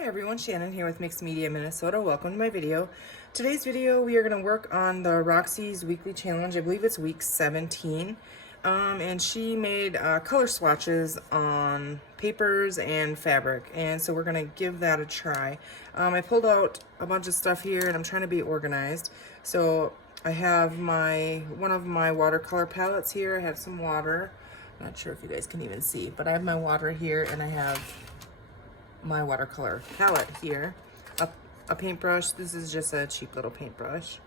Hi everyone, Shannon here with Mixed Media Minnesota. Welcome to my video. Today's video we are going to work on the Roxy's weekly challenge. I believe it's week 17. And she made color swatches on papers and fabric, and so we're going to give that a try. I pulled out a bunch of stuff here and I'm trying to be organized. So I have one of my watercolor palettes here. I have some water. Not sure if you guys can even see, but I have my water here and I have my watercolor palette here, a paintbrush. This is just a cheap little paintbrush.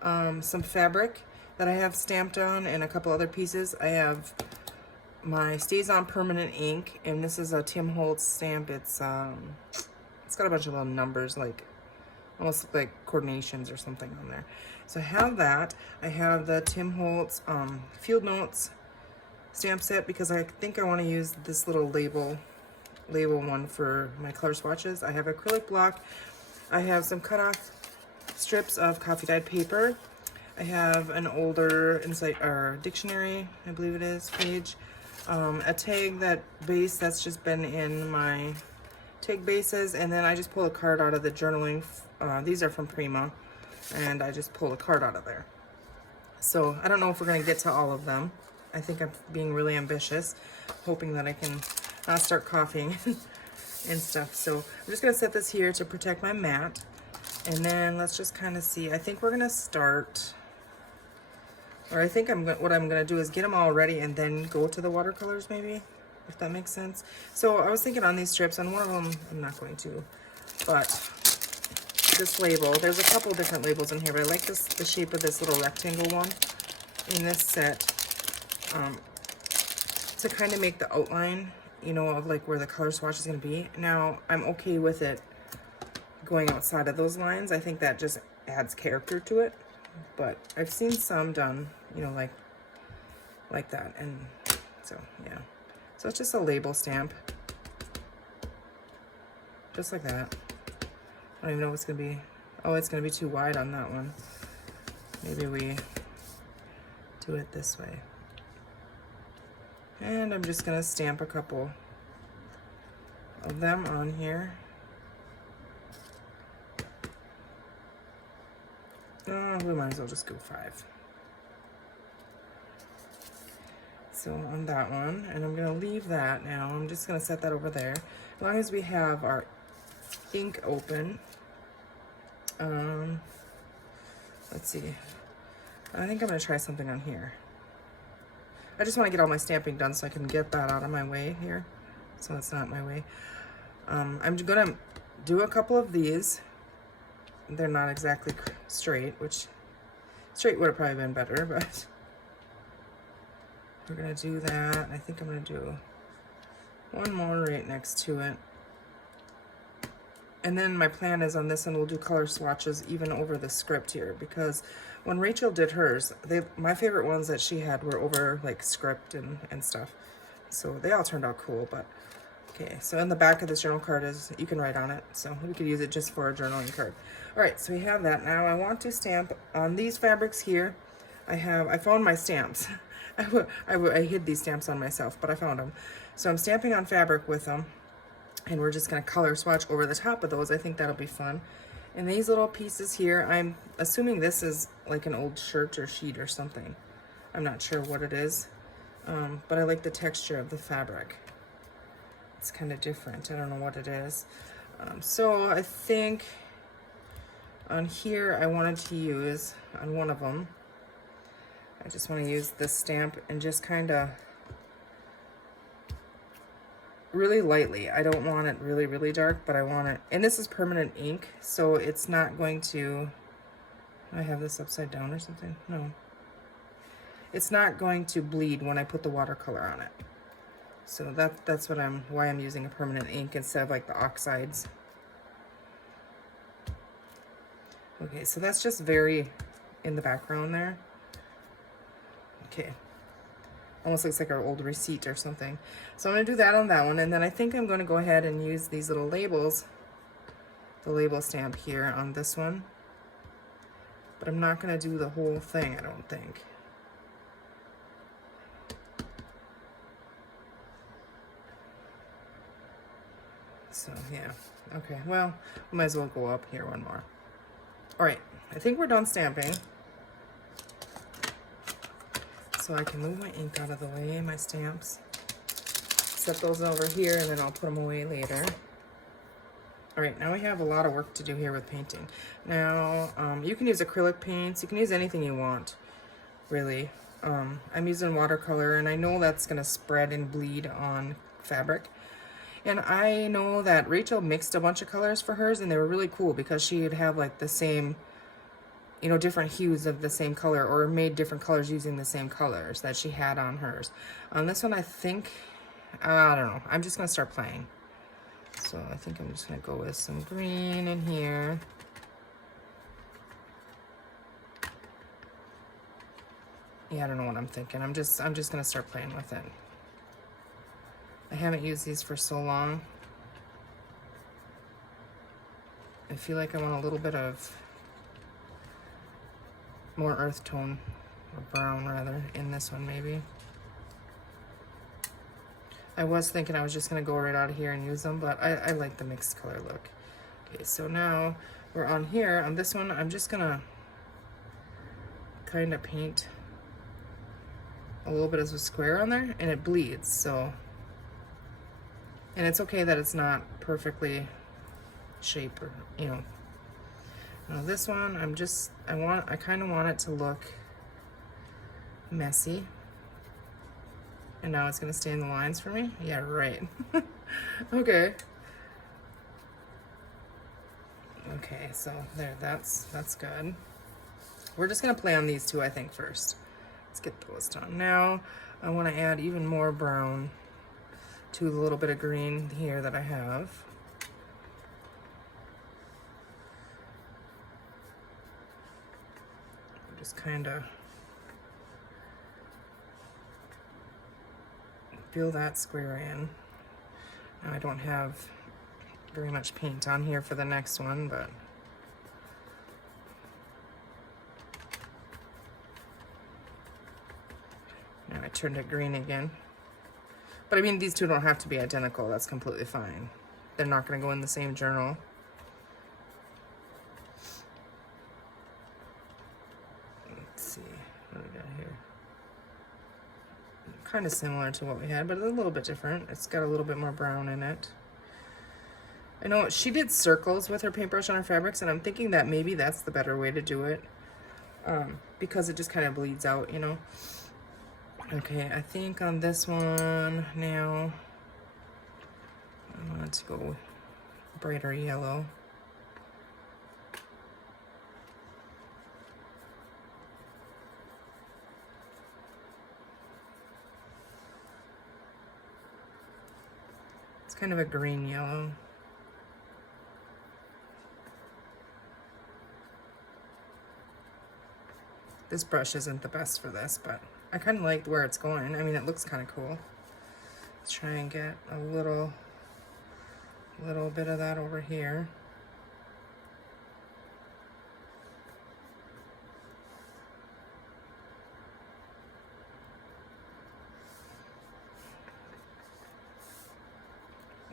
Some fabric that I have stamped on and a couple other pieces. I have my Stays On permanent ink, and this is a Tim Holtz stamp. It's got a bunch of little numbers, like almost look like coordinations or something on there. So I have that. I have the Tim Holtz Field Notes stamp set because I think I want to use this little label one for my color swatches. I have acrylic block. I have some cut off strips of coffee dyed paper. I have an older dictionary, I believe it is, page. A tag base that's just been in my tag bases, and then I just pull a card out of the journaling. These are from Prima, and I just pull a card out of there. So I don't know if we're gonna get to all of them. I think I'm being really ambitious, hoping that I can not start coughing and stuff. So I'm just gonna set this here to protect my mat, and then let's just kind of see. I think we're gonna start, or I think what I'm gonna do is get them all ready and then go to the watercolors, maybe, if that makes sense. So I was thinking on these strips, on one of them I'm not going to, but this label, there's a couple different labels in here, but I like the shape of this little rectangle one in this set, to kind of make the outline, you know, of like where the color swatch is going to be. Now, I'm okay with it going outside of those lines. I think that just adds character to it. But I've seen some done, you know, like that. And so, yeah. So it's just a label stamp. Just like that. I don't even know what's going to be. Oh, it's going to be too wide on that one. Maybe we do it this way. And I'm just gonna stamp a couple of them on here. We might as well just go 5. So on that one, and I'm gonna leave that now. I'm just gonna set that over there. As long as we have our ink open. Let's see. I think I'm gonna try something on here. I just want to get all my stamping done so I can get that out of my way here. So it's not my way. I'm gonna do a couple of these. They're not exactly straight, which straight would have probably been better, but we're gonna do that. I think I'm gonna do one more right next to it. And then my plan is on this one, we'll do color swatches even over the script here, because when Rachel did hers, my favorite ones that she had were over like script and stuff. So they all turned out cool, but okay. So in the back of this journal card you can write on it. So we could use it just for a journaling card. All right, so we have that. Now I want to stamp on these fabrics here. I found my stamps. I hid these stamps on myself, but I found them. So I'm stamping on fabric with them. And we're just gonna color swatch over the top of those. I think that'll be fun. And these little pieces here, I'm assuming this is like an old shirt or sheet or something. I'm not sure what it is, but I like the texture of the fabric. It's kind of different. I don't know what it is. So I think on here I wanted to use, on one of them, I just want to use this stamp and just kind of really lightly. I don't want it really, really dark, but I want it, and this is permanent ink, so it's not going to, I have this upside down or something? No. It's not going to bleed when I put the watercolor on it. So that's why I'm using a permanent ink instead of like the oxides. Okay, so that's just very in the background there. Okay. Almost looks like our old receipt or something. So I'm gonna do that on that one, and then I think I'm gonna go ahead and use these little labels, the label stamp here on this one. But I'm not gonna do the whole thing, I don't think. So yeah. Okay, well, we might as well go up here one more. All right, I think we're done stamping. So I can move my ink out of the way, my stamps. Set those over here, and then I'll put them away later. All right, now we have a lot of work to do here with painting. Now, you can use acrylic paints. You can use anything you want, really. I'm using watercolor, and I know that's gonna spread and bleed on fabric. And I know that Rachel mixed a bunch of colors for hers, and they were really cool because she'd have like the same, you know, different hues of the same color, or made different colors using the same colors that she had on hers. On this one, I think, I don't know, I'm just gonna start playing. So I think I'm just gonna go with some green in here. Yeah, I don't know what I'm thinking. I'm just gonna start playing with it. I haven't used these for so long. I feel like I want a little bit of more earth tone, or brown rather, in this one maybe. I was thinking I was just gonna go right out of here and use them, but I like the mixed color look. Okay, so now we're on here. On this one, I'm just gonna kind of paint a little bit of a square on there, and it bleeds, so. And it's okay that it's not perfectly shaped, or, you know. Now this one, I kind of want it to look messy. And now it's gonna stay in the lines for me? Yeah, right. Okay. Okay, so there, that's good. We're just gonna play on these two, I think, first. Let's get those done. Now, I wanna add even more brown to the little bit of green here that I have. Just kinda fill that square in. Now I don't have very much paint on here for the next one, but now I turned it green again. But I mean, these two don't have to be identical. That's completely fine. They're not going to go in the same journal. Let's see, what do we got here? Kind of similar to what we had, but a little bit different. It's got a little bit more brown in it. I know she did circles with her paintbrush on her fabrics, and I'm thinking that maybe that's the better way to do it, because it just kind of bleeds out, you know. Okay, I think on this one now, I want to go brighter yellow. It's kind of a green yellow. This brush isn't the best for this, but I kind of like where it's going. I mean, it looks kind of cool. Let's try and get a little bit of that over here.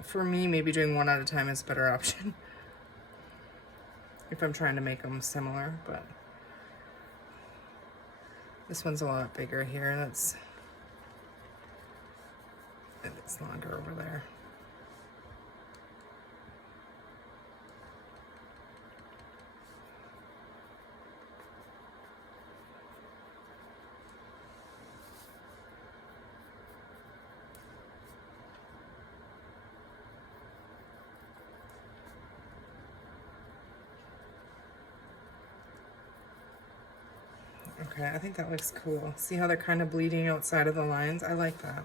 For me, maybe doing one at a time is a better option if I'm trying to make them similar, but this one's a lot bigger here. It's longer over there. Okay, I think that looks cool. See how they're kind of bleeding outside of the lines? I like that.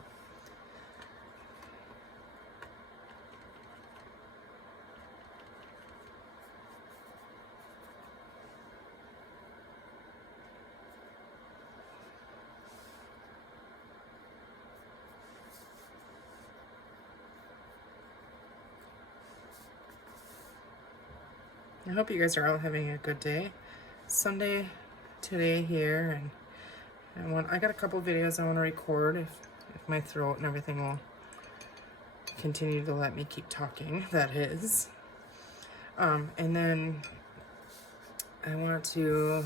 I hope you guys are all having a good day. Sunday today here, and I got a couple videos I want to record if my throat and everything will continue to let me keep talking, that is. And then I want to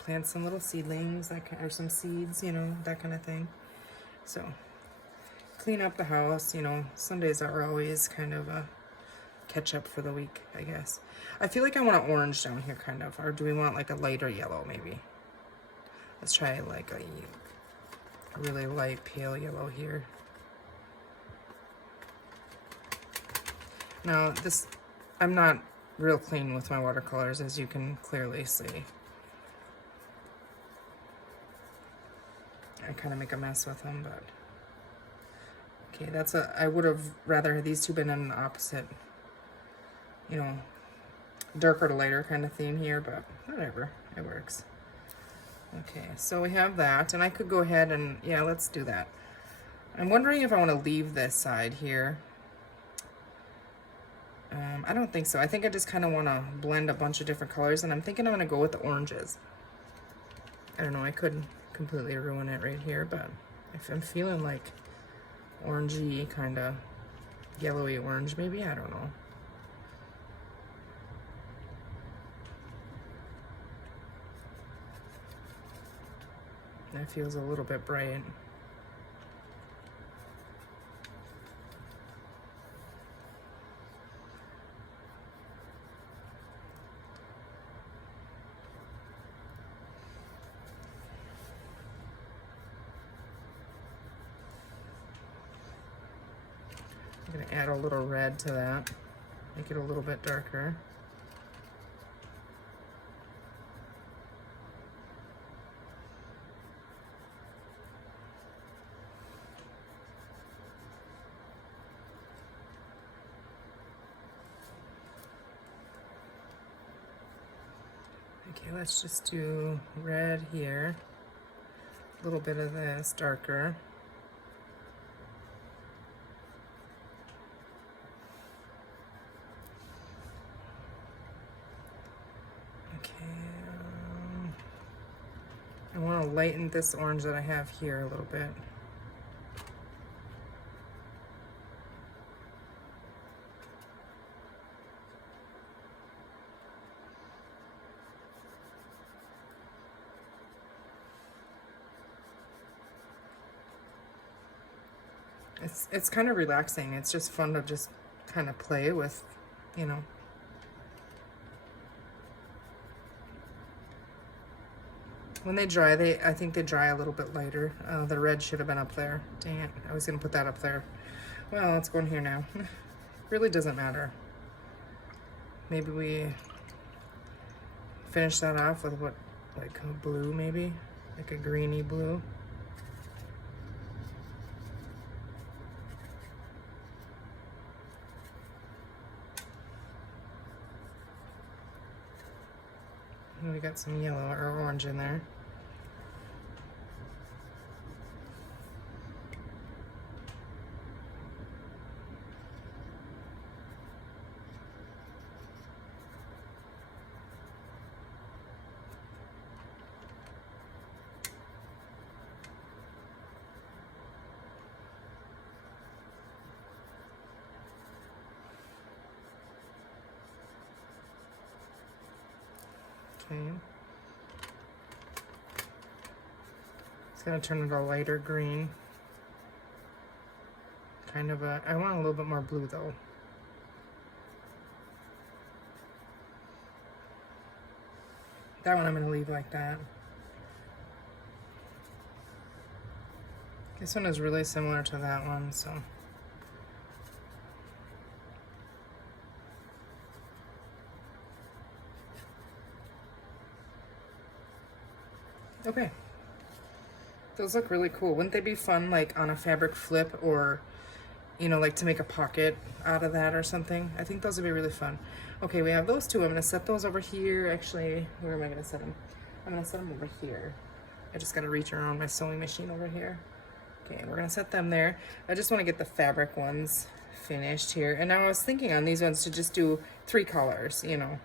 plant some little seedlings, or some seeds, you know, that kind of thing. So clean up the house, you know. Sundays are always kind of a catch up for the week, I guess. I feel like I want an orange down here, kind of. Or do we want like a lighter yellow, maybe? Let's try like a really light pale yellow here. Now this, I'm not real clean with my watercolors, as you can clearly see. I kind of make a mess with them, but okay, that's I would have rather had these two been in an opposite, you know, darker to lighter kind of theme here, but whatever, it works. Okay, so we have that, and I could go ahead and, yeah, let's do that. I'm wondering if I want to leave this side here. I don't think so. I think I just kind of want to blend a bunch of different colors, and I'm thinking I'm going to go with the oranges. I don't know, I could completely ruin it right here, but if I'm feeling like orangey, kind of yellowy orange, maybe, I don't know. That feels a little bit bright. I'm going to add a little red to that, make it a little bit darker. Okay, let's just do red here, a little bit of this darker. I want to lighten this orange that I have here a little bit. It's kind of relaxing. It's just fun to just kind of play with, you know. When they dry, I think they dry a little bit lighter. The red should have been up there. Dang it, I was gonna put that up there. Well, let's go in here now. Really doesn't matter. Maybe we finish that off with what, like a blue maybe? Like a greeny blue. And we got some yellow or orange in there. Okay. It's gonna turn it a lighter green. Kind of a, I want a little bit more blue though. That one I'm gonna leave like that. This one is really similar to that one, so. Okay. Those look really cool. Wouldn't they be fun, like on a fabric flip, or, you know, like to make a pocket out of that or something? I think those would be really fun. Okay, we have those two. I'm gonna set those over here. Actually, where am I gonna set them? I'm gonna set them over here. I just gotta reach around my sewing machine over here. Okay, we're gonna set them there. I just wanna get the fabric ones finished here. And now I was thinking on these ones to just do 3 colors, you know.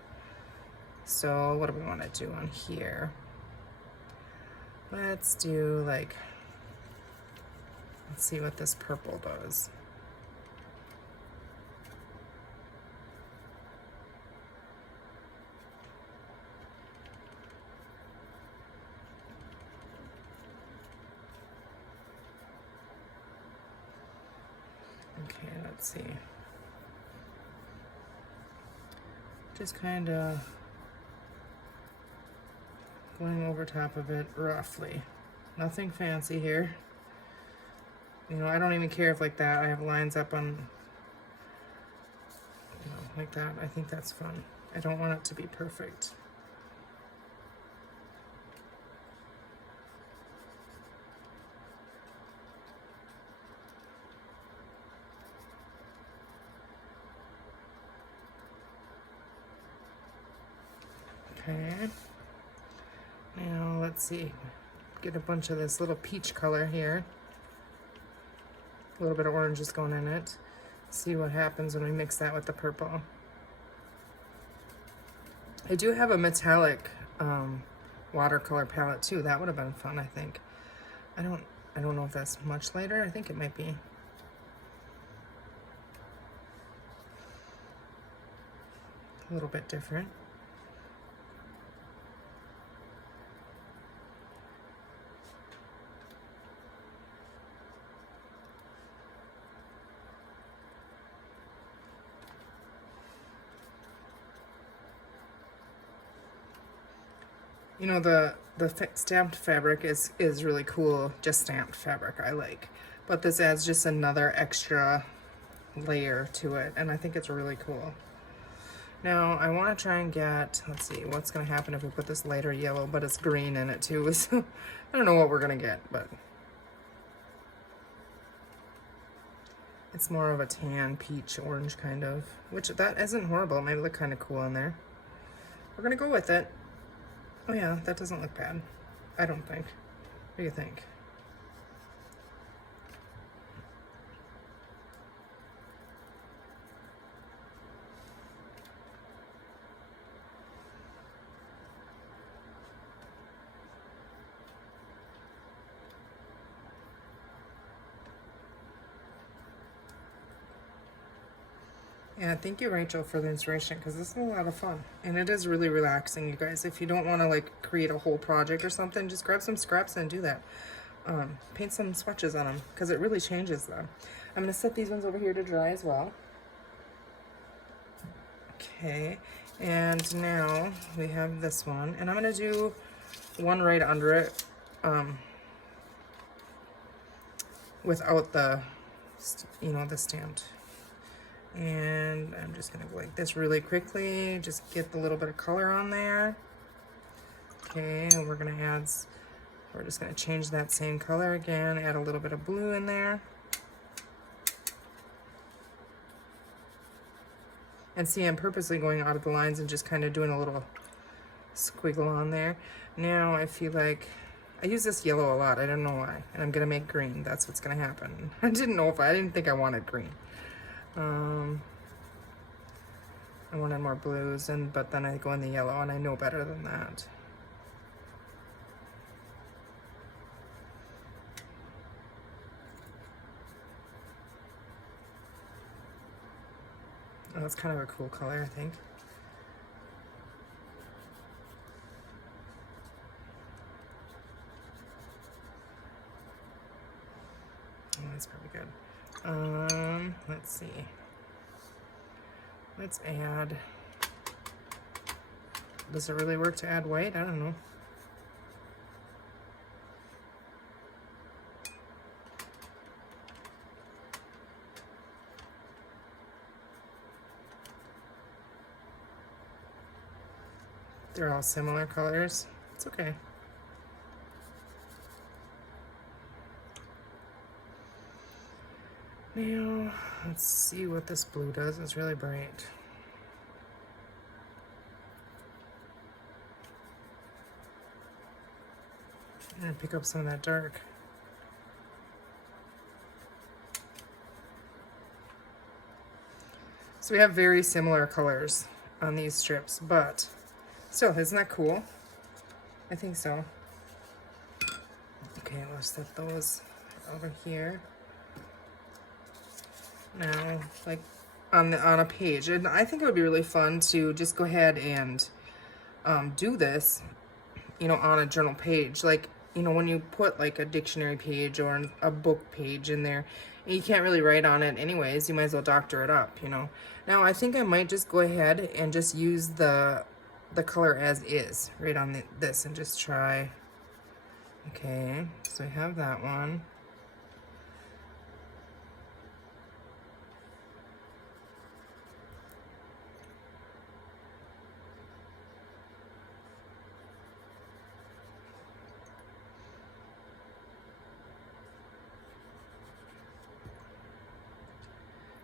So what do we wanna do on here? Let's do like, let's see what this purple does. Okay, let's see. Just kind of going over top of it roughly. Nothing fancy here. You know, I don't even care if like that I have lines up on, you know, like that. I think that's fun. I don't want it to be perfect. Okay. Now let's see. Get a bunch of this little peach color here. A little bit of orange is going in it. See what happens when we mix that with the purple. I do have a metallic watercolor palette too. That would have been fun, I think. I don't know if that's much lighter. I think it might be. A little bit different. You know, the stamped fabric is really cool. Just stamped fabric I like. But this adds just another extra layer to it, and I think it's really cool. Now, I want to try and get, let's see, what's going to happen if we put this lighter yellow, but it's green in it too. So I don't know what we're going to get, but it's more of a tan, peach, orange kind of, which that isn't horrible. It might look kind of cool in there. We're going to go with it. Oh yeah, that doesn't look bad. I don't think. What do you think? Yeah, thank you, Rachel, for the inspiration, because this is a lot of fun. And it is really relaxing, you guys. If you don't want to, like, create a whole project or something, just grab some scraps and do that. Paint some swatches on them, because it really changes them. I'm going to set these ones over here to dry as well. Okay, and now we have this one. And I'm going to do one right under it without the, you know, the stamped. And I'm just gonna go like this really quickly, just get the little bit of color on there. Okay, and we're just gonna change that same color again, add a little bit of blue in there. And see, I'm purposely going out of the lines and just kind of doing a little squiggle on there. Now I feel like, I use this yellow a lot, I don't know why, and I'm gonna make green. That's what's gonna happen. I didn't think I wanted green. I wanted more blues, but then I go in the yellow, and I know better than that. Oh, that's kind of a cool color, I think. Oh, that's probably good. Let's see. Let's add, does it really work to add white? I don't know. They're all similar colors. It's okay. Now, let's see what this blue does. It's really bright. I'm gonna pick up some of that dark. So we have very similar colors on these strips, but still, isn't that cool? I think so. Okay, we'll set those over here. Now, like on a page, and I think it would be really fun to just go ahead and do this, you know, on a journal page. Like, you know, when you put like a dictionary page or a book page in there, And you can't really write on it anyways. You might as well doctor it up, you know. Now, I think I might just go ahead and just use the color as is right on this and just try. Okay, so I have that one.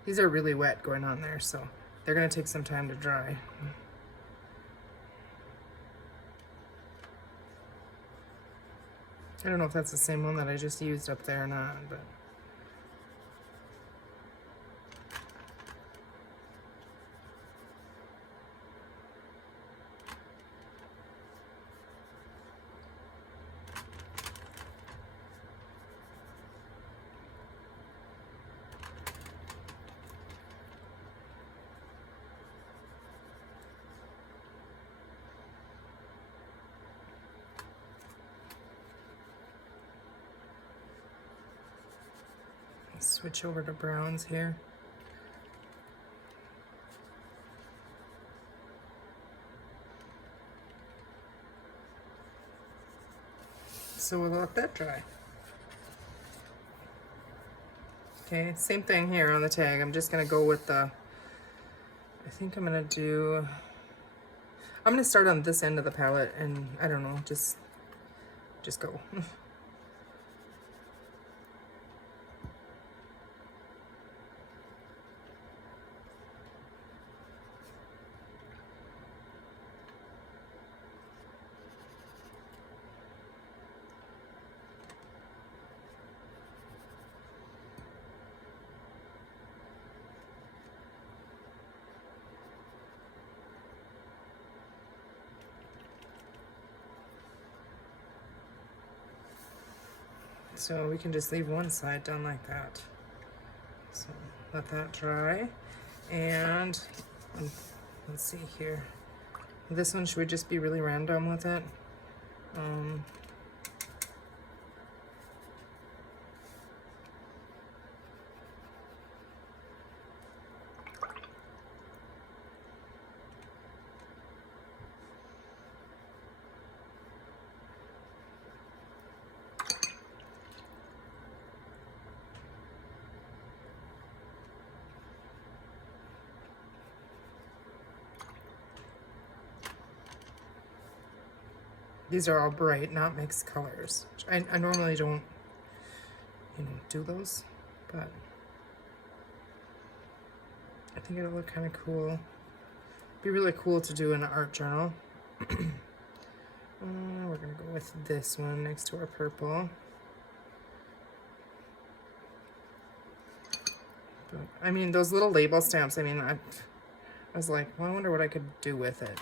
These are really wet going on there, so they're gonna take some time to dry. I don't know if that's the same one that I just used up there or not, but. Switch over to browns here. So we'll let that dry. Okay, same thing here on the tag. I'm just gonna go with the, I think I'm gonna start on this end of the palette and I don't know, just go. So we can just leave one side done like that. So let that dry. And let's see here. This one, should we just be really random with it? These are all bright, not mixed colors. I normally don't, do those, but I think it'll look kind of cool. Be really cool to do in an art journal. We're gonna go with this one next to our purple. But, I mean, those little label stamps, I was like, well, I wonder what I could do with it,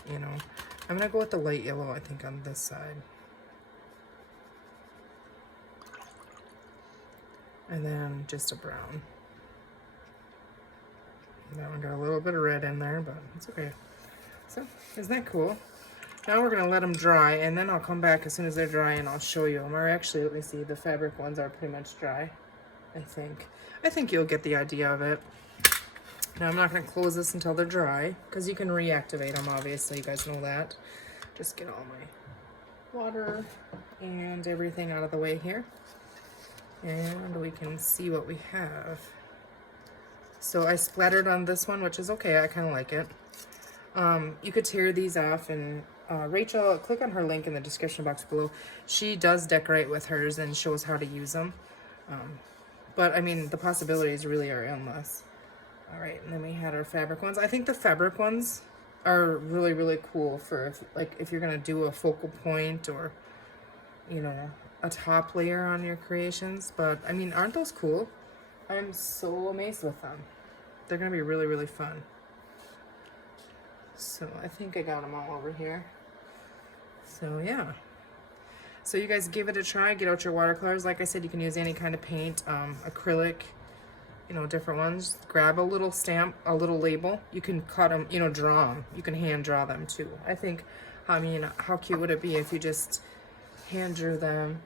I'm gonna go with the light yellow, I think, on this side. And then just a brown. That one got a little bit of red in there, but it's okay. So, isn't that cool? Now we're gonna let them dry, and then I'll come back as soon as they're dry and I'll show you them. Or actually, let me see, the fabric ones are pretty much dry, I think. I think you'll get the idea of it. Now I'm not going to close this until they're dry, because you can reactivate them, obviously, you guys know that. Just get all my water and everything out of the way here. And we can see what we have. So I splattered on this one, which is okay, I kind of like it. You could tear these off, and Rachel, click on her link in the description box below. She does decorate with hers and shows how to use them. But I mean, the possibilities really are endless. All right, and then we had our fabric ones. I think the fabric ones are really, really cool for if you're gonna do a focal point or, a top layer on your creations. But I mean, aren't those cool? I'm so amazed with them. They're gonna be really, really fun. So I think I got them all over here. So yeah. So you guys give it a try, get out your watercolors. Like I said, you can use any kind of paint, acrylic, different ones. Grab a little stamp, a little label. You can cut them, draw them. You can hand draw them too. I think, how cute would it be if you just hand drew them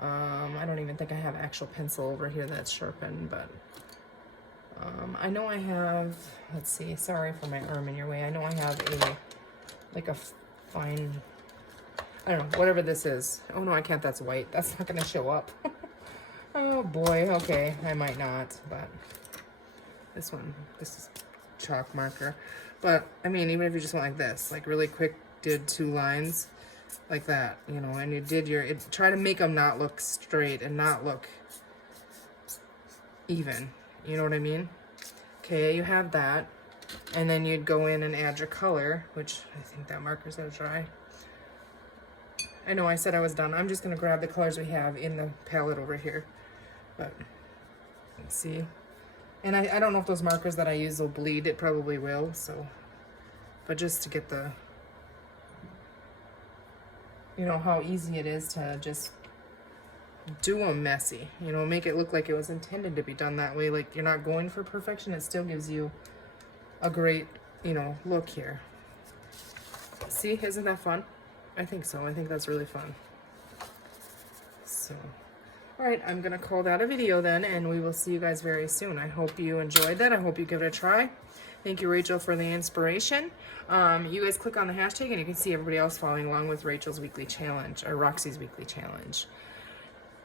I don't even think I have actual pencil over here that's sharpened, but I know I have, let's see, sorry for my arm in your way. I know I have like a fine, I don't know, whatever this is. Oh no, I can't, that's white. That's not gonna show up. Oh boy, okay, I might not, but this is chalk marker. But, I mean, even if you just went like this, like really quick, did 2 lines, like that, you know, and you did try to make them not look straight and not look even, you know what I mean? Okay, you have that, and then you'd go in and add your color, which I think that marker's gonna dry. I know I said I was done. I'm just gonna grab the colors we have in the palette over here, but let's see. And I don't know if those markers that I use will bleed. It probably will, so, but just to get the, you know, how easy it is to just do them messy, you know, make it look like it was intended to be done that way. Like you're not going for perfection. It still gives you a great, you know, look here. See, isn't that fun? I think so. I think that's really fun. So, all right, I'm gonna call that a video then, and we will see you guys very soon. I hope you enjoyed that. I hope you give it a try. Thank you, Rachel, for the inspiration. You guys click on the hashtag and you can see everybody else following along with Rachel's weekly challenge, or Roxy's weekly challenge.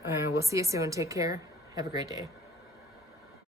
We'll see you soon. Take care. Have a great day.